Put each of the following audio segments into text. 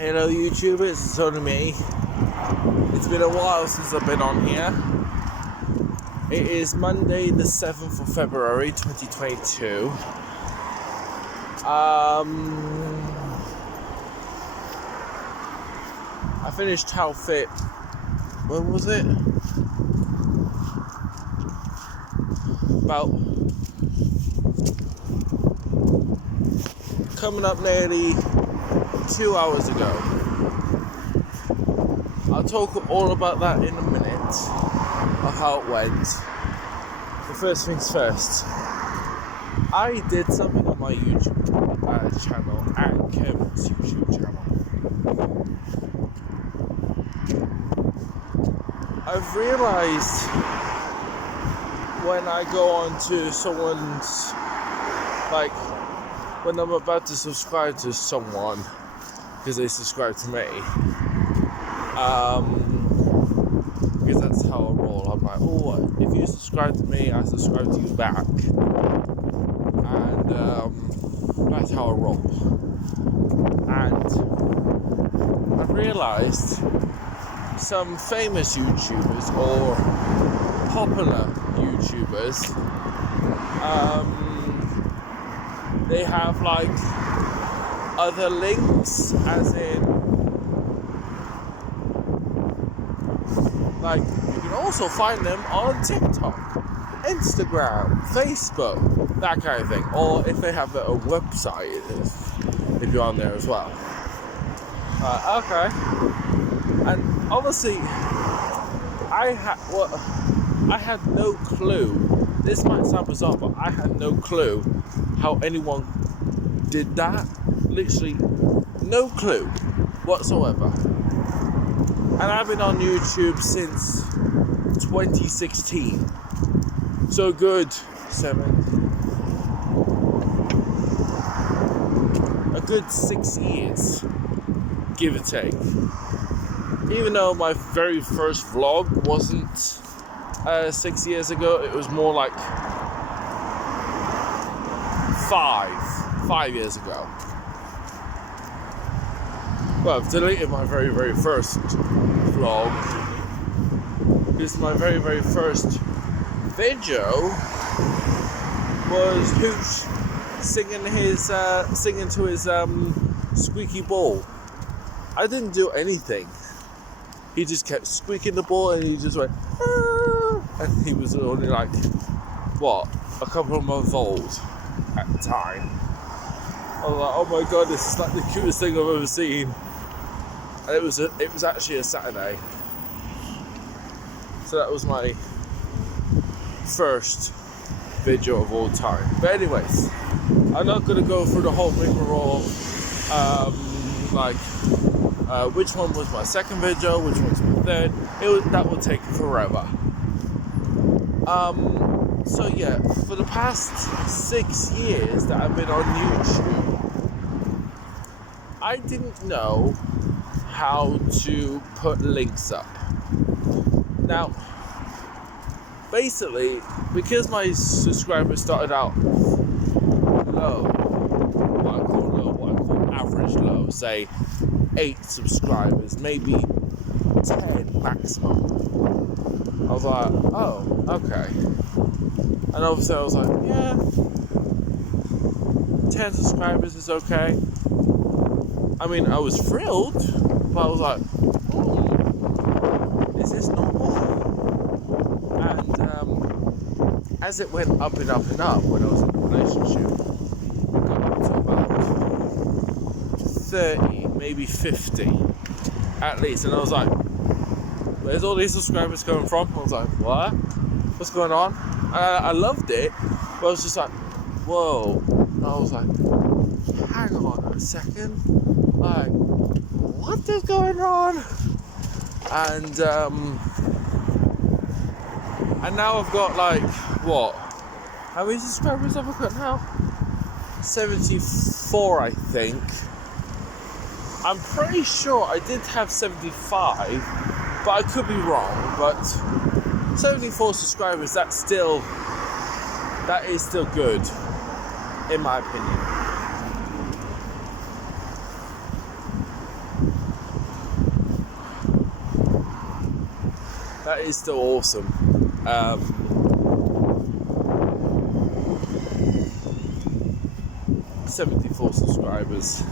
Hello YouTubers, it's only me. It's been a while since I've been on here. It is Monday the 7th of February 2022. I finished How Fit, when was it? About coming up nearly 2 hours ago. I'll talk all about that in a minute, of how it went. But first things first, I did something on my YouTube channel, and Kevin's YouTube channel. I've realised when I go on to someone's, like, when I'm about to subscribe to someone, because they subscribe to me, because that's how I roll. I'm like, oh, if you subscribe to me, I subscribe to you back, and that's how I roll. And I realised some famous YouTubers or popular YouTubers, they have like other links, as in, like, you can also find them on TikTok, Instagram, Facebook, that kind of thing. Or if they have a website, if you're on there as well. Okay. And obviously, I had no clue. This might sound bizarre, but I had no clue how anyone did that. Literally no clue whatsoever. And I've been on YouTube since 2016. So good, a good 6 years, give or take. Even though my very first vlog wasn't 6 years ago, it was more like 5 years ago. Well, I've deleted my very, very first vlog. Because my very, very first video was Hooch singing to his squeaky ball. I didn't do anything. He just kept squeaking the ball, and he just went, ah! And he was only like, what, a couple of months old at the time. I was like, oh my god, this is like the cutest thing I've ever seen. And it was actually a Saturday. So that was my first video of all time. But anyways, I'm not going to go through the whole rigmarole, which one was my second video, which one's my third. That will take forever. So yeah, for the past 6 years that I've been on YouTube, I didn't know how to put links up. Now, basically, because my subscribers started out low, what I call average low, say 8 subscribers, maybe 10 maximum. I was like, oh, okay. And obviously I was like, yeah, 10 subscribers is okay. I mean, I was thrilled, but I was like, is this normal? And as it went up and up and up when I was in a relationship, it got up to about 30, maybe 50 at least. And I was like, where's all these subscribers coming from? I was like, what? What's going on? I loved it, but I was just like, whoa. And I was like, hang on a second. Like, what is going on? And now I've got like, what? How many subscribers have I got now? 74, I think. I'm pretty sure I did have 75, but I could be wrong. But 74 subscribers, that is still good, in my opinion. that is still awesome. 74 subscribers.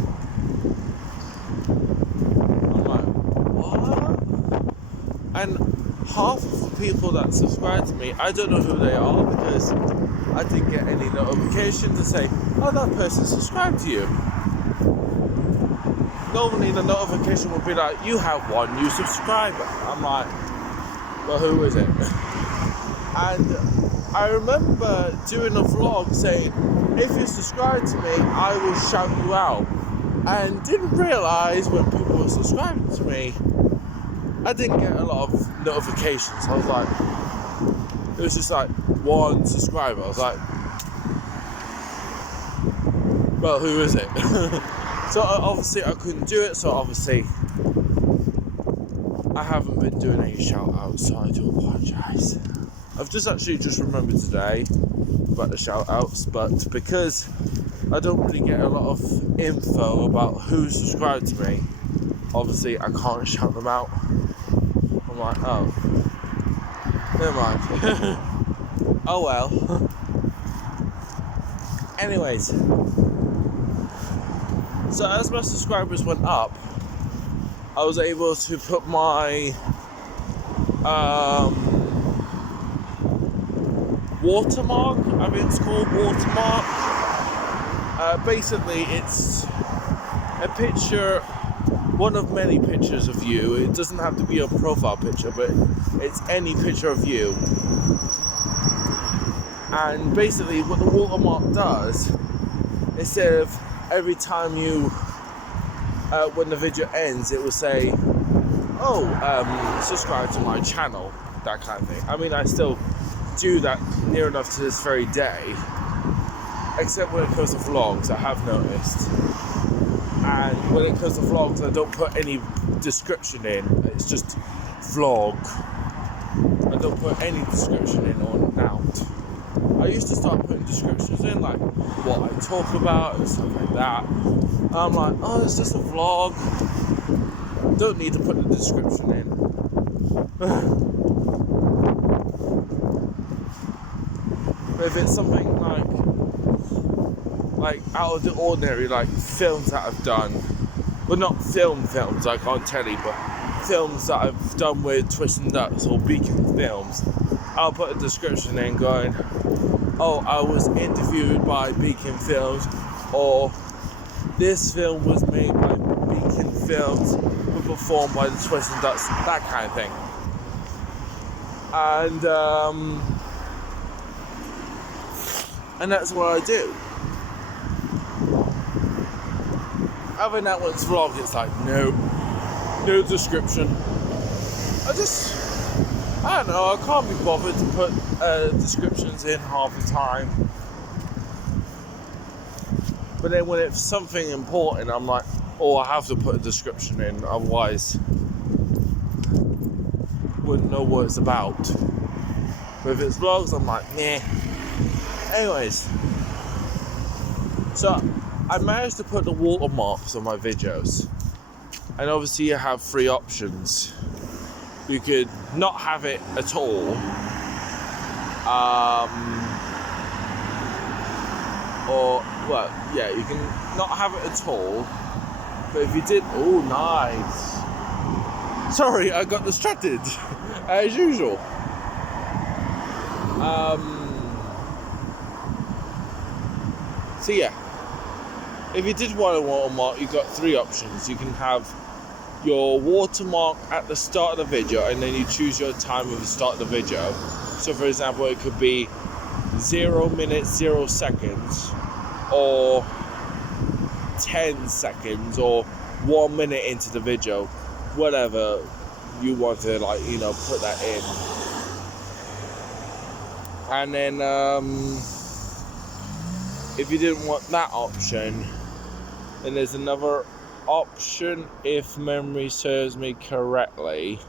I'm like, what? And half of the people that subscribe to me, I don't know who they are because I didn't get any notification to say, oh, that person subscribed to you. Normally the notification would be like, you have one new subscriber. I'm like, well, who is it? And I remember doing a vlog saying, if you subscribe to me, I will shout you out. And didn't realise when people were subscribing to me, I didn't get a lot of notifications. I was like, it was just like one subscriber. I was like, well, who is it? So obviously I couldn't do it, so obviously I haven't been doing any shout outs, so I do apologise. I've just remembered today about the shout outs, but because I don't really get a lot of info about who subscribed to me, obviously I can't shout them out. I'm like, oh, never mind. Oh well. Anyways, so as my subscribers went up, I was able to put my watermark, I mean it's called watermark. Basically it's a picture, one of many pictures of you. It doesn't have to be a profile picture, but it's any picture of you. And basically what the watermark does, instead of every time you when the video ends, it will say, oh, subscribe to my channel, that kind of thing. I mean, I still do that near enough to this very day, except when it comes to vlogs, I have noticed. And when it comes to vlogs, I don't put any description in, it's just vlog. I don't put any description in or out. I used to start putting descriptions in, like what I talk about and stuff like that. I'm like, oh, it's just a vlog. Don't need to put the description in. But if it's something like out of the ordinary, like films that I've done, well, not films like on telly, but films that I've done with Twist and Nuts or Beacon Films, I'll put a description in going, oh, I was interviewed by Beacon Films, or this film was made by Beacon Films but performed by the Twist and Nuts, that kind of thing. And that's what I do. Other than that, when it's vlog, it's like, no description. I don't know, I can't be bothered to put descriptions in half the time. But then when it's something important, I'm like, oh, I have to put a description in, otherwise wouldn't know what it's about. But if it's vlogs, I'm like, nah. Anyways, so I managed to put the watermarks on my videos. And obviously you have three options. You could not have it at all. Or, well, yeah, you can not have it at all. But if you did, oh, nice. Sorry, I got distracted, as usual. So yeah, if you did want a watermark, you've got three options. You can have your watermark at the start of the video, and then you choose your time at the start of the video. So for example, it could be 0 minutes, 0 seconds, or 10 seconds, or 1 minute into the video, whatever you want to, like, you know, put that in. And then if you didn't want that option, then there's another option, if memory serves me correctly.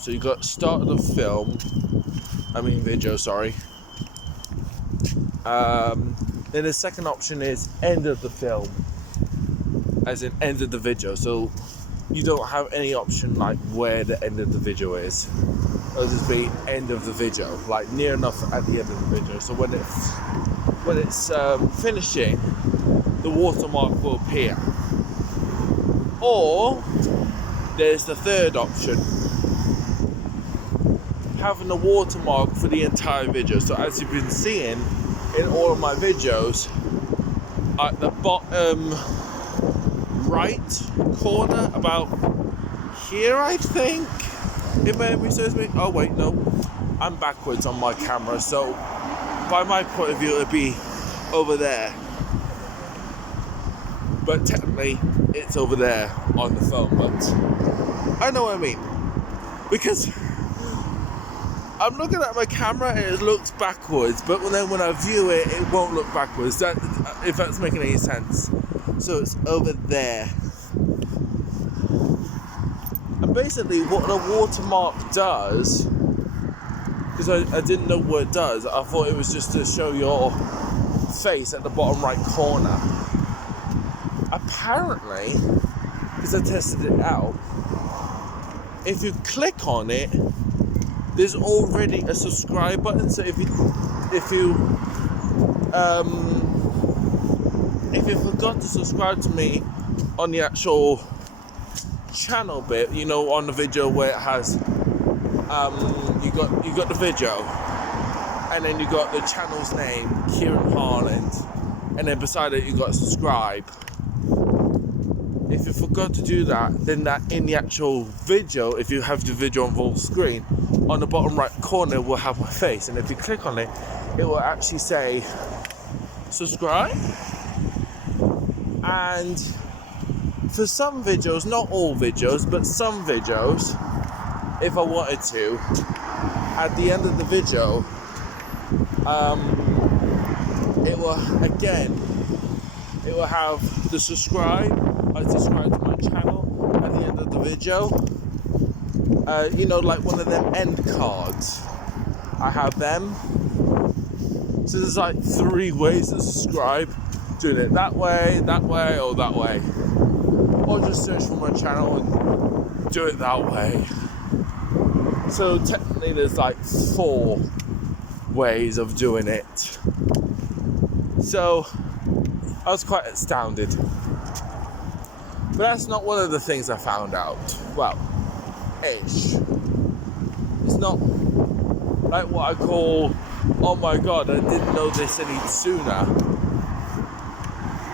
So you got start of the video, sorry. Then the second option is end of the film. as in end of the video. So you don't have any option like where the end of the video is. It'll just be end of the video, like near enough at the end of the video. So when it's finishing, the watermark will appear. Or there's the third option, having a watermark for the entire video. So as you've been seeing in all of my videos, at the bottom right corner, about here I think, if memory serves me. Oh wait, no, I'm backwards on my camera, so by my point of view it'd be over there, but technically it's over there on the phone. But I know what I mean, because I'm looking at my camera and it looks backwards, but then when I view it, it won't look backwards. That, if that's making any sense. So it's over there. And basically what a watermark does, because I didn't know what it does, I thought it was just to show your face at the bottom right corner. Apparently, because I tested it out, if you click on it, there's already a subscribe button. So if you forgot to subscribe to me on the actual channel bit, you know, on the video where it has you got the video, and then you got the channel's name, Kieran Harland, and then beside it you got subscribe. If you forgot to do that, then that in the actual video, if you have the video on full screen, on the bottom right corner will have my face, and if you click on it, it will actually say subscribe. And for some videos, not all videos, but some videos, if I wanted to, at the end of the video, it will have the subscribe. I subscribe to my channel at the end of the video. You know, like one of them end cards. I have them. So there's like 3 ways to subscribe. Doing it that way, or that way. Or just search for my channel and do it that way. So technically there's like 4 ways of doing it. So I was quite astounded. But that's not one of the things I found out. Well, ish. It's not like what I call, oh my god, I didn't know this any sooner.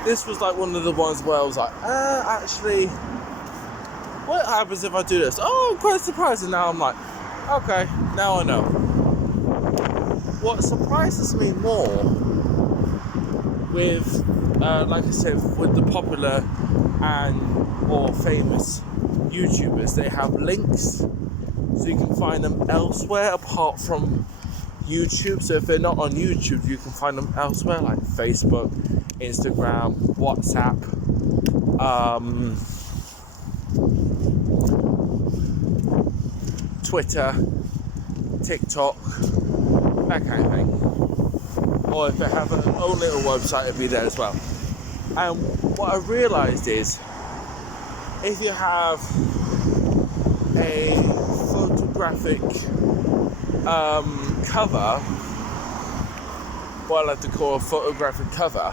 This was like one of the ones where I was like, actually, what happens if I do this? Oh, I'm quite surprised. And now I'm like, okay, now I know. What surprises me more with, like I said, with the popular and or famous YouTubers, they have links, so you can find them elsewhere apart from YouTube. So if they're not on YouTube, you can find them elsewhere, like Facebook, Instagram, WhatsApp, Twitter, TikTok, that kind of thing. Or if they have their own little website, it'll be there as well. And what I realised is, if you have a photographic cover, what I like to call a photographic cover,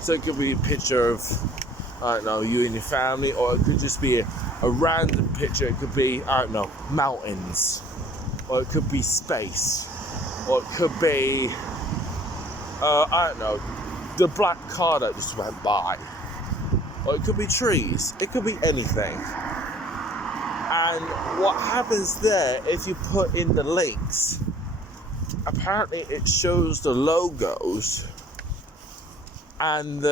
so it could be a picture of, I don't know, you and your family, or it could just be a random picture. It could be, I don't know, mountains, or it could be space, or it could be, I don't know, the black car that just went by, or it could be trees, it could be anything. And what happens there, if you put in the links, apparently it shows the logos and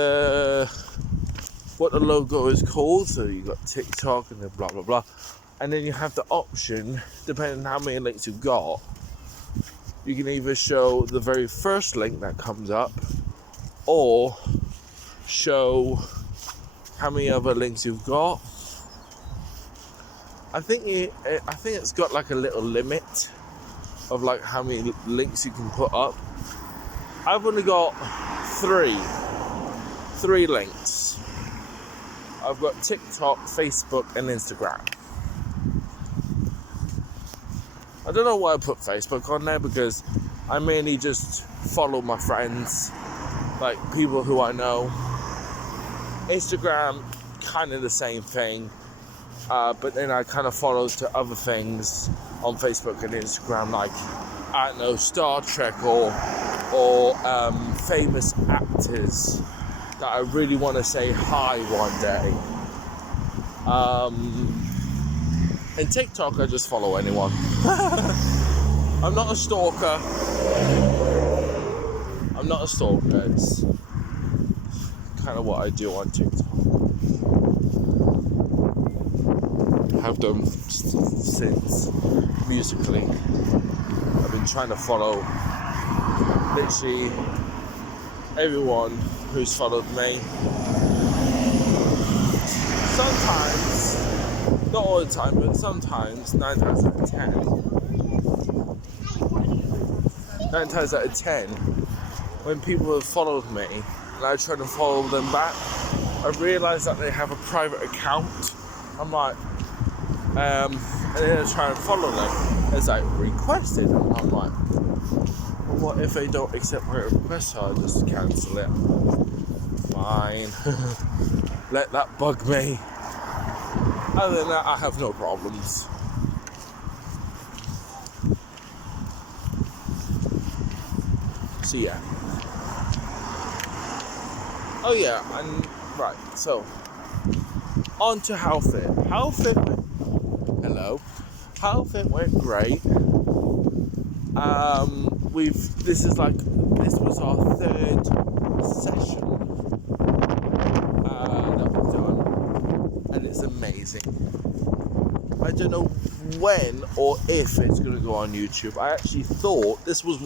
what the logo is called. So you got TikTok and then blah blah blah, and then you have the option, depending on how many links you've got, you can either show the very first link that comes up, or show how many other links you've got. I think it's got like a little limit of like how many links you can put up. I've only got 3 3 links. I've got TikTok, Facebook, and Instagram. I don't know why I put Facebook on there, because I mainly just follow my friends, like people who I know. Instagram, kind of the same thing, but then I kind of follow to other things on Facebook and Instagram, like, I don't know, Star Trek or famous actors that I really want to say hi one day. And TikTok, I just follow anyone. I'm not a stalker. It's kind of what I do on TikTok. Have done since Musical.ly. I've been trying to follow literally everyone who's followed me. Sometimes, not all the time, but sometimes, 9 times out of 10, when people have followed me and I try to follow them back, I realise that they have a private account. I'm like, and then I try and follow them as I requested, and I'm like, well, what if they don't accept my request? So I just cancel it. Fine. Let that bug me. Other than that, I have no problems. So yeah. Oh yeah, and right, so on to How Fit. How Fit went great. This was our 3rd session that we've done, and it's amazing. I don't know when or if it's going to go on YouTube. I actually thought this is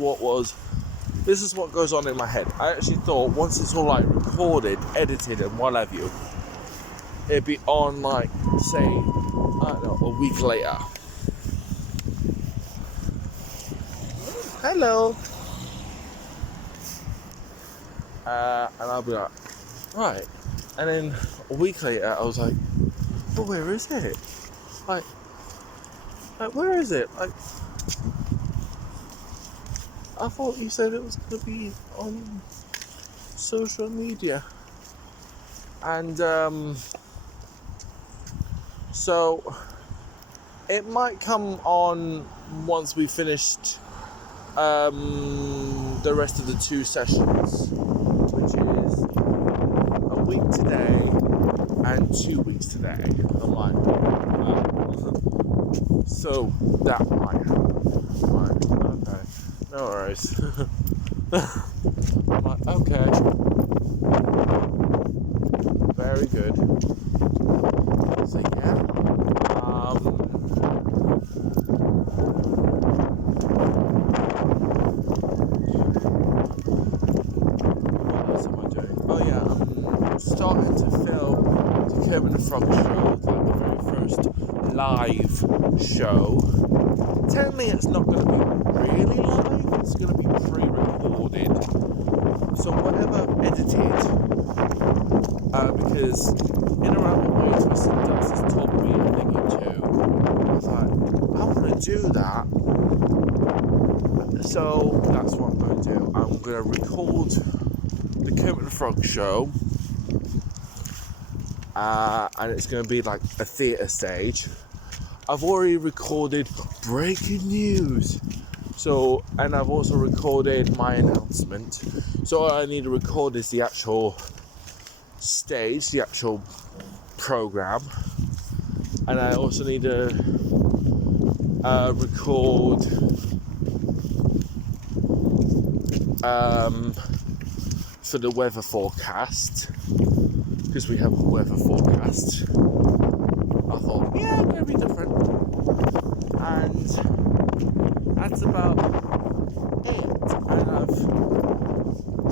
what goes on in my head. I actually thought once it's all like recorded, edited, and what have you, it'd be on like, say, I don't know, a week later. Hello. And I'll be like, right. And then a week later, I was like, well, where is it? Like, where is it? Like, I thought you said it was going to be on social media. And, so it might come on once we finished the rest of the 2 sessions, which is a week today and 2 weeks today. I'm like, so that might happen. Right, okay, no worries. I'm like, okay, very good. So yeah, what else am I doing? Oh yeah, I'm starting to film the Kermit the Frog show, like the very first live show. Technically, it's not going to be really live. It's going to be pre-recorded. So whatever edited, because in around the way Twisted Dust has taught me a thing or two. I was like, I want to do that. So that's what I'm going to do. I'm going to record the Kermit the Frog show, and it's going to be like a theatre stage. I've already recorded breaking news. So, and I've also recorded my announcement. So all I need to record is the actual stage, the actual program. And I also need to record for the weather forecast, because we have a weather forecast. I thought, yeah, I'm going to be different. And that's about it. And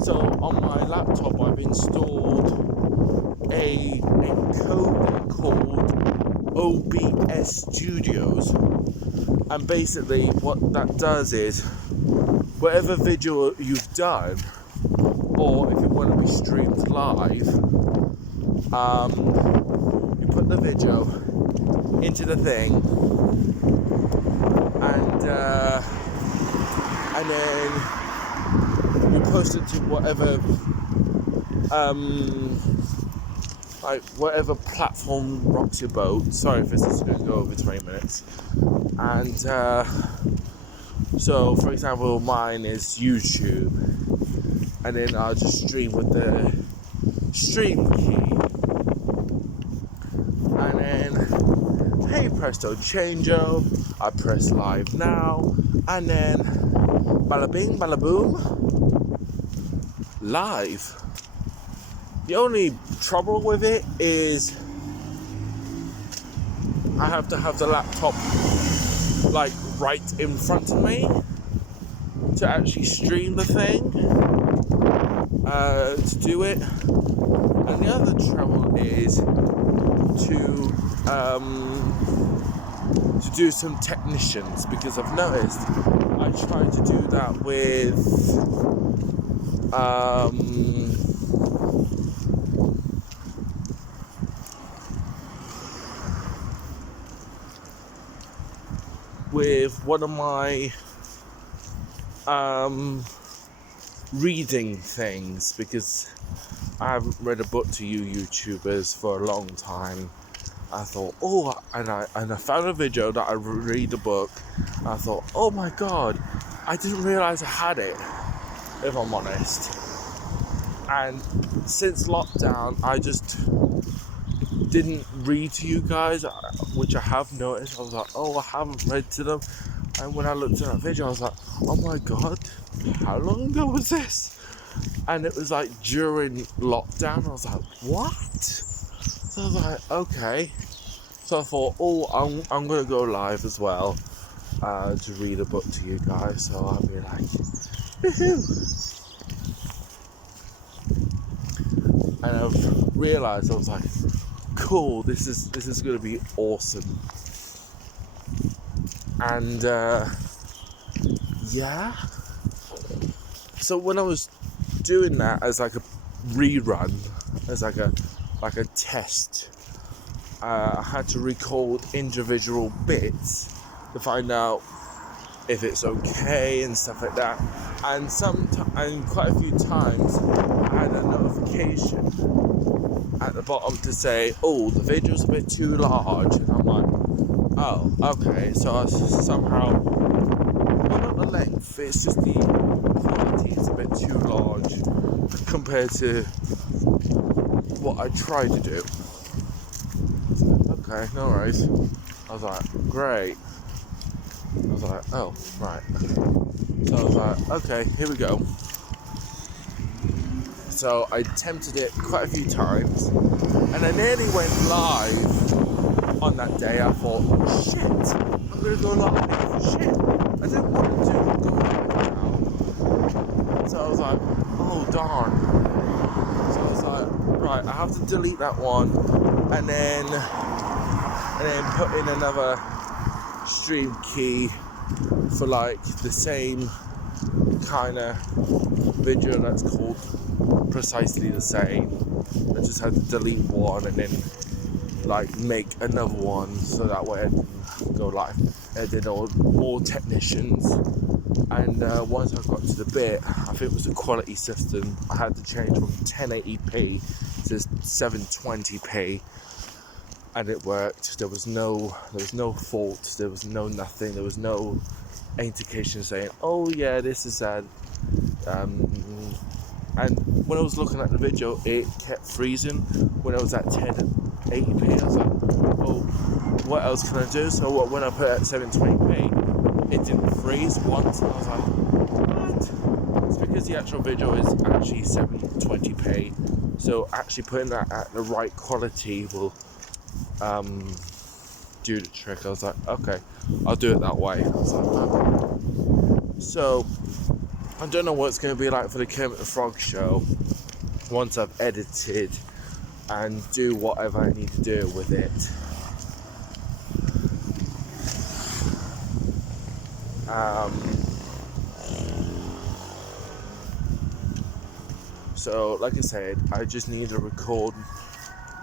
so on my laptop I've installed a encoder called OBS Studios. And basically what that does is, whatever video you've done, or if it want to be streamed live, you put the video into the thing, and then you post it to whatever like whatever platform rocks your boat. Sorry if this is going to go over 20 minutes. And so, for example, mine is YouTube, and then I'll just stream with the stream key, and then hey presto changeo, I press live now, and then bada bing bada boom, live. The only trouble with it is I have to have the laptop like right in front of me to actually stream the thing, to do it. And the other trouble is to do some technicians, because I've noticed I tried to do that with one of my reading things, because I haven't read a book to you YouTubers for a long time. I thought, and I found a video that I read a book. I thought, oh my god, I didn't realise I had it, if I'm honest. And since lockdown, I just didn't read to you guys, which I have noticed. I was like, I haven't read to them. And when I looked at that video, I was like, oh my god, how long ago was this? And it was like during lockdown. I was like, what? So I was like, okay. So I thought, I'm gonna go live as well, to read a book to you guys. So I'll be like, woohoo! And I've realised, I was like, cool, this is gonna be awesome. And yeah. So when I was doing that as like a rerun, as like a test, I had to record individual bits to find out if it's okay and stuff like that. And quite a few times I had a notification at the bottom to say, the video's a bit too large, and I'm like, oh, okay. So I somehow, well, not the length, it's just the quality is a bit too large compared to what I tried to do. Okay, no worries. I was like, great. I was like, oh, right. So I was like, okay, here we go. So I attempted it quite a few times, and I nearly went live on that day. I thought, shit, I'm gonna go live. Shit, I didn't want to go live now. So I was like, oh darn. So I was like, right, I have to delete that one, and then put in another stream key for like the same kind of video that's called precisely the same. I just had to delete one and then like make another one, so that way I didn't go live. I did more technicians, and once I got to the bit, I think it was the quality system, I had to change from 1080p to 720p, and it worked. There was no fault, there was no nothing, there was no indication saying, oh yeah, this is sad. And when I was looking at the video, it kept freezing when I was at 1080p. I was like, oh, what else can I do? So when I put it at 720p, it didn't freeze once, and I was like, what? It's because the actual video is actually 720p, so actually putting that at the right quality will do the trick. I was like, okay, I'll do it that way. I was like, oh. So I don't know what it's going to be like for the Kermit the Frog show once I've edited and do whatever I need to do with it. So, like I said, I just need to record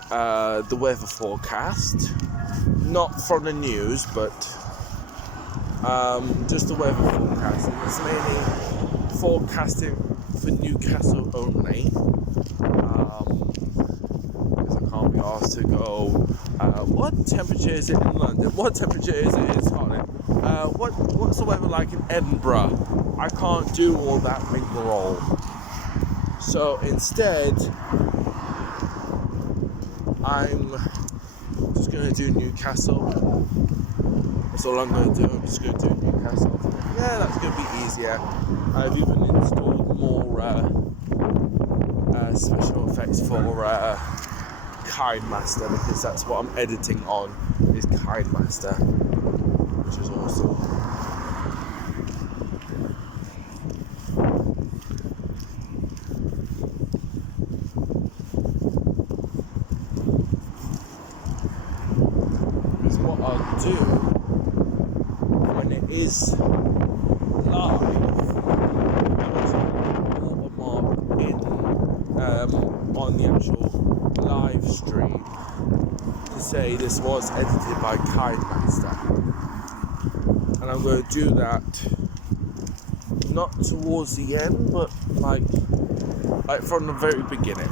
the weather forecast, not from the news, but just the weather forecast. And it's mainly forecasting for Newcastle only, because I can't be asked to go, what temperature is it in London? What temperature is it in Scotland? What's the weather like in Edinburgh? I can't do all that rigmarole. So instead, I'm just going to do Newcastle. That's all I'm going to do. I'm just going to do Newcastle. Yeah, that's going to be easier. I've even installed more special effects for KineMaster, because that's what I'm editing on, is KineMaster, which is awesome. Because what I'll do when it is live, watermark in on the actual live stream to say this was edited by KineMaster, and I'm going to do that not towards the end, but like from the very beginning.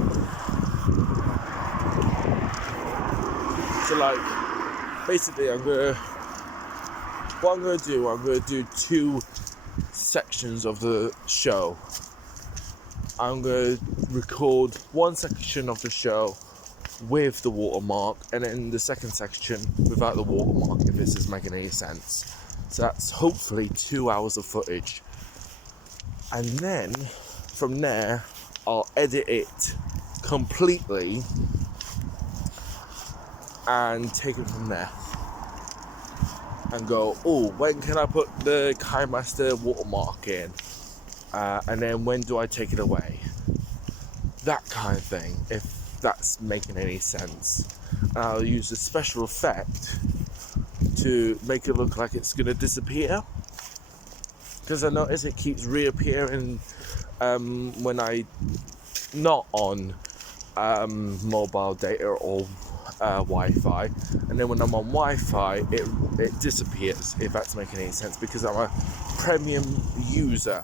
So like basically I'm going to do two sections of the show. I'm going to record one section of the show with the watermark, and then the second section without the watermark, if this is making any sense. So that's hopefully 2 hours of footage. And then from there, I'll edit it completely and take it from there. And go, oh, when can I put the KineMaster watermark in? And then when do I take it away? That kind of thing, if that's making any sense. And I'll use a special effect to make it look like it's going to disappear. Because I notice it keeps reappearing when I'm not on mobile data or Wi-Fi, and then when I'm on Wi-Fi it disappears, if that's making any sense, because I'm a premium user.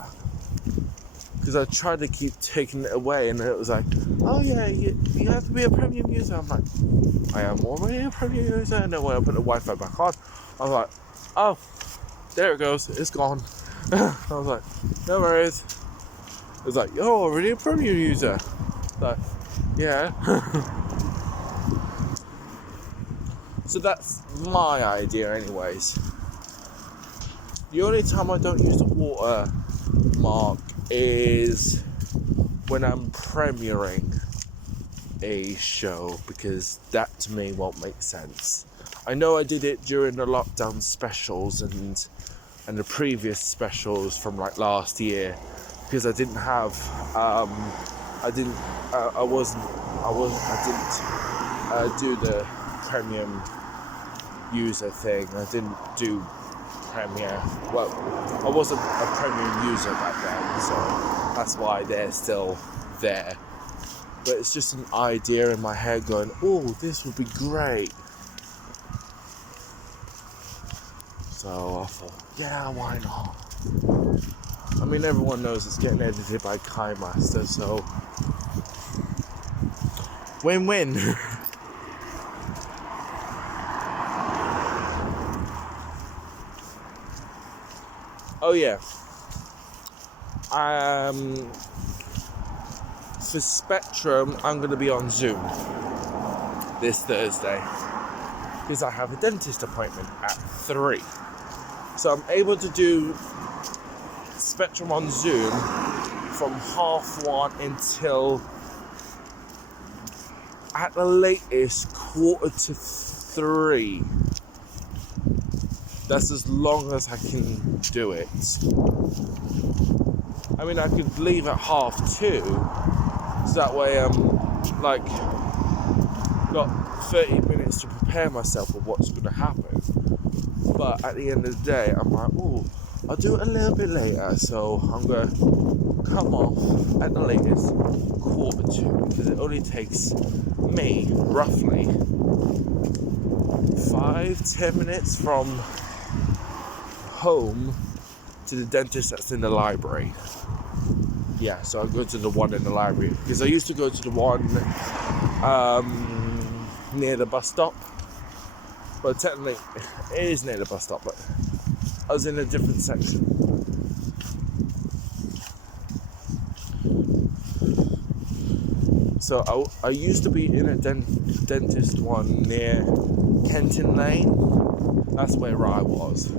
Because I tried to keep taking it away, and it was like, oh yeah, you have to be a premium user. I'm like, I am already a premium user. And then when I put the Wi-Fi back on, I was like, oh, there it goes, it's gone. I was like, no worries. It was like, you're already a premium user. Like, yeah. So that's my idea anyways. The only time I don't use the watermark is when I'm premiering a show, because that to me won't make sense. I know I did it during the lockdown specials and the previous specials from like last year, because I didn't have I didn't do the premium user thing. I didn't do Premiere. Well, I wasn't a premium user back then, so that's why they're still there. But it's just an idea in my head going, oh, this would be great. So I thought, yeah, why not? I mean, everyone knows it's getting edited by KineMaster, so win-win. Oh yeah. For Spectrum, I'm going to be on Zoom this Thursday, because I have a dentist appointment at 3. So I'm able to do Spectrum on Zoom from 1:30 until at the latest 2:45. That's as long as I can do it. I mean, I could leave at 2:30, so that way I'm like got 30 minutes to prepare myself for what's going to happen. But at the end of the day, I'm like, oh, I'll do it a little bit later, so I'm going to come off at the latest 1:45, because it only takes me roughly 5-10 minutes from home to the dentist that's in the library. Yeah, so I go to the one in the library, because I used to go to the one near the bus stop. Well, technically it is near the bus stop, but I was in a different section. So I used to be in a dentist one near Kenton Lane. That's where I was.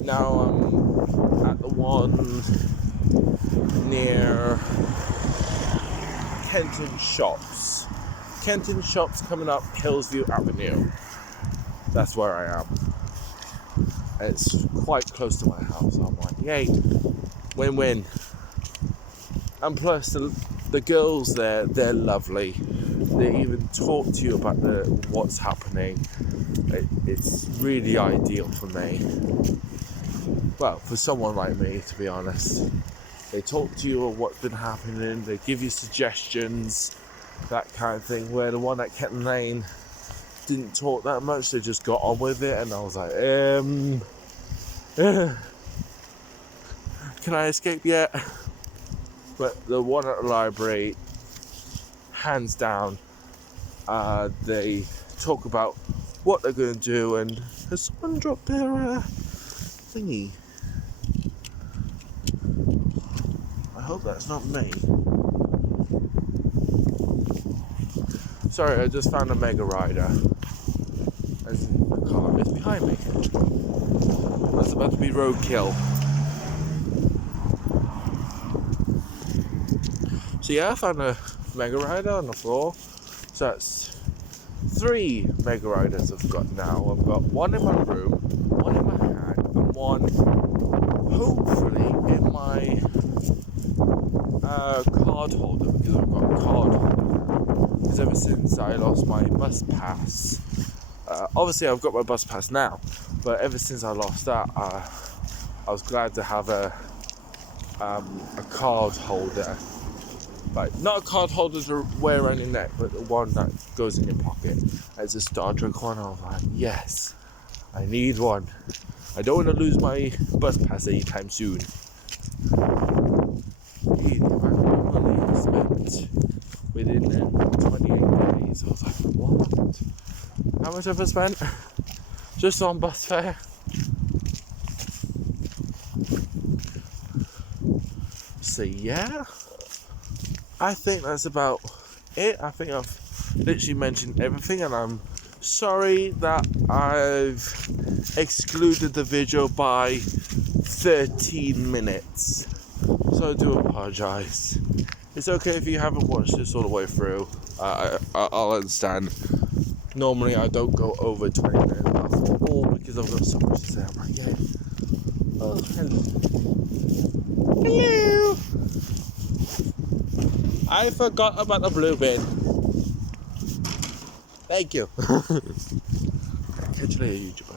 Now I'm at the one near Kenton Shops. Kenton Shops coming up Hillsview Avenue. That's where I am. It's quite close to my house. I'm like, yay, win-win. And plus the girls there, they're lovely. They even talk to you about what's happening. It's really ideal for me. Well, for someone like me, to be honest. They talk to you on what's been happening. They give you suggestions, that kind of thing. Where the one at Kenton Lane didn't talk that much. They just got on with it, and I was like, can I escape yet? But the one at the library, hands down, they talk about what they're going to do, and has someone dropped their thingy? I hope that's not me. Sorry, I just found a Mega Rider. As in the car is behind me. That's about to be roadkill. So yeah, I found a Mega Rider on the floor. So that's 3 Mega Riders I've got now. I've got one in my room, one in my hand, and one hopefully in my card holder, because I've got a card holder. Because ever since I lost my bus pass, obviously I've got my bus pass now, but ever since I lost that, I was glad to have a card holder. Like, not a card holder to wear around your neck, but the one that goes in your pocket. It's a Star Trek one. I was like, yes, I need one. I don't want to lose my bus pass anytime soon. The amount of money I spent within 28 days, I was like, what? How much have I spent? Just on bus fare? So yeah, I think that's about it. I think I've literally mentioned everything, and I'm sorry that I've excluded the video by 13 minutes. So I do apologise. It's okay if you haven't watched this all the way through. I'll understand. Normally I don't go over 20 minutes, all because I've got so much to say. I'm like, yeah. Oh, hello. Hello. I forgot about the blue bin. Thank you. Catch you later, YouTuber.